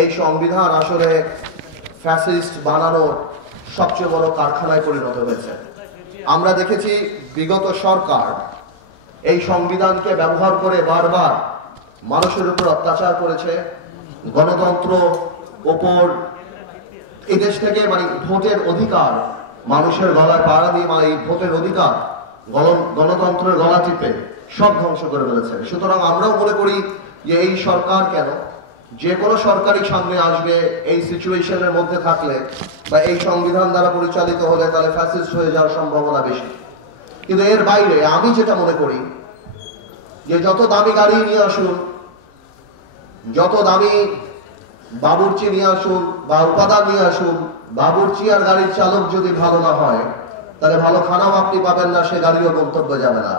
এই সংবিধান আসলে ফ্যাসিস্ট বানানোর সবচেয়ে বড় কারখানায় পরিণত হয়েছে। আমরা দেখেছি বিগত সরকার এই সংবিধানকে ব্যবহার করে বারবার মানুষের উপর অত্যাচার করেছে, গণতন্ত্র ওপর এই দেশ থেকে ভোটের অধিকার মানুষের গলায় পাড়া দিয়ে এই ভোটের অধিকার গণতন্ত্রের গলা টিপে সব ধ্বংস করে ফেলেছে। সুতরাং আমরাও মনে করি যে এই সরকার কেন, যে কোনো সরকারই সামনে আসবে এই সিচুয়েশনের মধ্যে থাকলে বা এই সংবিধান দ্বারা পরিচালিত হলে তাহলে ফ্যাসিস্ট হয়ে যাওয়ার সম্ভাবনা বেশি। কিন্তু এর বাইরে আমি যেটা মনে করি যে যত দামি গাড়ি নিয়ে আসুন, যত দামি বাবুর্চি নিয়ে আসুন বা উপাদান নিয়ে আসুন, বাবুর্চি আর গাড়ির চালক যদি ভালো না হয় তাহলে ভালো খানাও আপনি পাবেন না, সে গাড়িও গন্তব্যে যাবে না।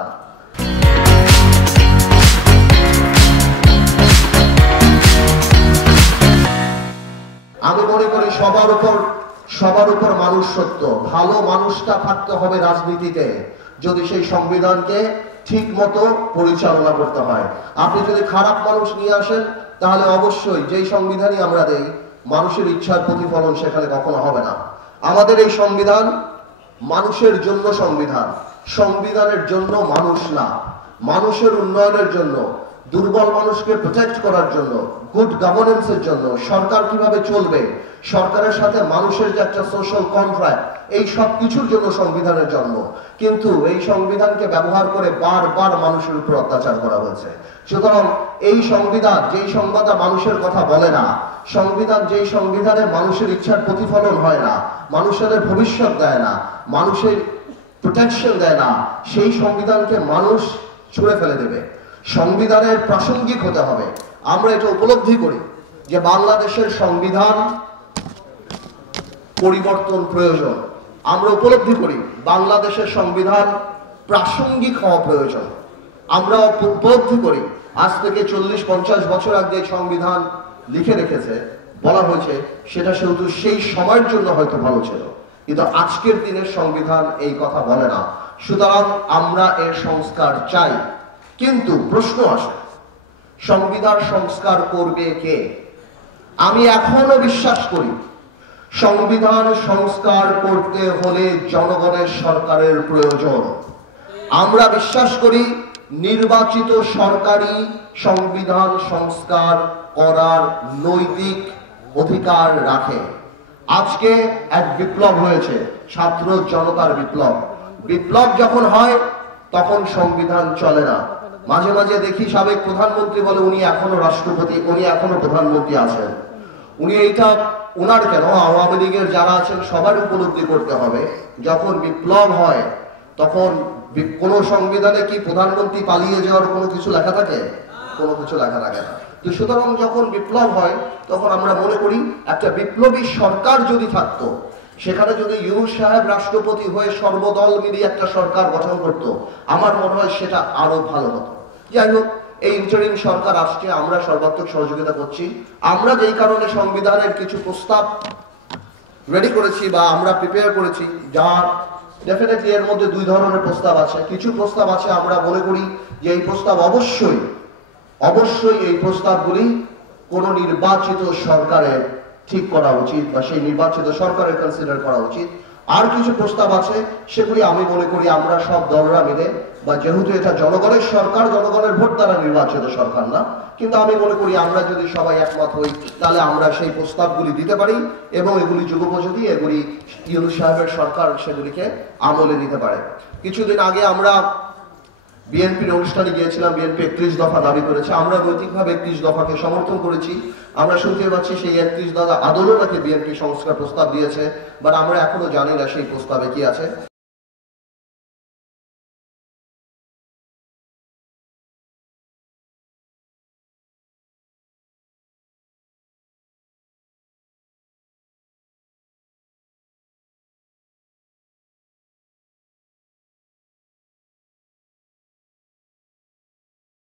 আমি মনে করি সবার উপর মানুষ সত্য। ভালো মানুষটা থাকতে হবে রাজনীতিতে যদি সেই সংবিধানকে ঠিক মতো পরিচালনা করতে হয়। আপনি যদি খারাপ মানুষ নিয়ে আসেন তাহলে অবশ্যই যেই সংবিধানই আমরা দেই মানুষের ইচ্ছার প্রতিফলন সেখানে কখনো হবে না। আমাদের এই সংবিধান মানুষের জন্য সংবিধান, সংবিধানের জন্য মানুষ না, মানুষের উন্নয়নের জন্য, দুর্বল মানুষকে প্রোটেক্ট করার জন্য, গুড গভর্নেন্সের জন্য, সরকার কিভাবে চলবে, সরকারের সাথে মানুষের যে একটা সোশ্যাল কন্ট্রাক্ট, এই সব কিছুর জন্য সংবিধানের জন্ম। কিন্তু এই সংবিধানকে ব্যবহার করে বারবার মানুষের উপর অত্যাচার করা হয়েছে। সুতরাং এই সংবিধান যেই সংবিধান মানুষের কথা বলে না, সংবিধান যেই সংবিধানে মানুষের ইচ্ছার প্রতিফলন হয় না, মানুষের ভবিষ্যৎ দেয় না, মানুষের প্রোটেকশন দেয় না, সেই সংবিধানকে মানুষ ছুঁড়ে ফেলে দেবে। সংবিধানের প্রাসঙ্গিক হতে হবে। আমরা এটা উপলব্ধি করি যে বাংলাদেশের সংবিধান পরিবর্তন প্রয়োজন। আমরা উপলব্ধি করি বাংলাদেশের সংবিধান প্রাসঙ্গিক হওয়া প্রয়োজন। আমরা উপলব্ধি করি আজ থেকে 40-50 বছর আগে সংবিধান লিখে রেখেছে, বলা হয়েছে, সেটা শুধু সেই সময়ের জন্য হয়তো ভালো ছিল, কিন্তু আজকের দিনের সংবিধান এই কথা বলে না। সুতরাং আমরা এর সংস্কার চাই। কিন্তু প্রশ্ন আসে, সংবিধান সংস্কার করবে কে? আমি এখনো বিশ্বাস করি সংবিধান সংস্কার করতে হলে জনগণের সরকারের প্রয়োজন। আমরা বিশ্বাস করি নির্বাচিত সরকারই সংবিধান সংস্কার করার নৈতিক অধিকার রাখে। আজকে এক বিপ্লব হয়েছে, ছাত্র জনতার বিপ্লব। বিপ্লব যখন হয় তখন সংবিধান চলে না। মাঝে মাঝে দেখি সাবেক প্রধানমন্ত্রী বলে উনি এখনো রাষ্ট্রপতি, উনি এখনো প্রধানমন্ত্রী আছেন। উনি এইটা ওনার কেন, আওয়ামী লীগের যারা আছেন সবার উপলব্ধি করতে হবে, যখন বিপ্লব হয় তখন কোন সংবিধানে কি প্রধানমন্ত্রী পালিয়ে যাওয়ার কোনো কিছু লেখা থাকে? কোনো কিছু লেখা থাকে না। তো সুতরাং যখন বিপ্লব হয় তখন আমরা মনে করি একটা বিপ্লবী সরকার যদি থাকতো, সেখানে যদি ইউনূস সাহেব রাষ্ট্রপতি হয়ে সর্বদল মিলিয়ে একটা সরকার গঠন করত, আমার মনে হয় সেটা আরো ভালো হতো। যাই হোক, এই ইন্টারিম সরকার আসছে, আমরা সর্বাত্মক সহযোগিতা করছি। আমরা যেই কারণে সংবিধানের কিছু প্রস্তাব রেডি করেছি বা আমরা প্রিপেয়ার করেছি, যার ডেফিনেটলি এর মধ্যে দুই ধরনের প্রস্তাব আছে। কিছু প্রস্তাব আছে আমরা মনে করি যে এই প্রস্তাব অবশ্যই এই প্রস্তাবগুলি কোন নির্বাচিত সরকারের ঠিক করা উচিত বা সেই নির্বাচিত সরকারের কনসিডার করা উচিত। আর কিছু প্রস্তাব আছে সেগুলি আমি মনে করি আমরা সব দলরা মিলে, বা যেহেতু এটা জনগণের সরকার, জনগণের ভোট দ্বারা নির্বাচিত সরকার না, কিন্তু আমি মনে করি আমরা যদি সবাই একমত হই তাহলে আমরা সেই প্রস্তাবগুলি দিতে পারি এবং এগুলি যুগোপযোগী, এগুলি ইউনূস সাহেবের সরকার সেগুলিকে আমলে নিতে পারে। কিছুদিন আগে আমরা বিএনপির অনুষ্ঠানে গিয়েছিলাম, বিএনপি 31 দফা দাবি করেছে। আমরা নৈতিকভাবে 31 দফাকে সমর্থন করেছি। আমরা শুনতে পাচ্ছি সেই 31 দফা আদলও নাকি বিএনপি সংস্কার প্রস্তাব দিয়েছে, বাট আমরা এখনো জানি না সেই প্রস্তাবে কি আছে।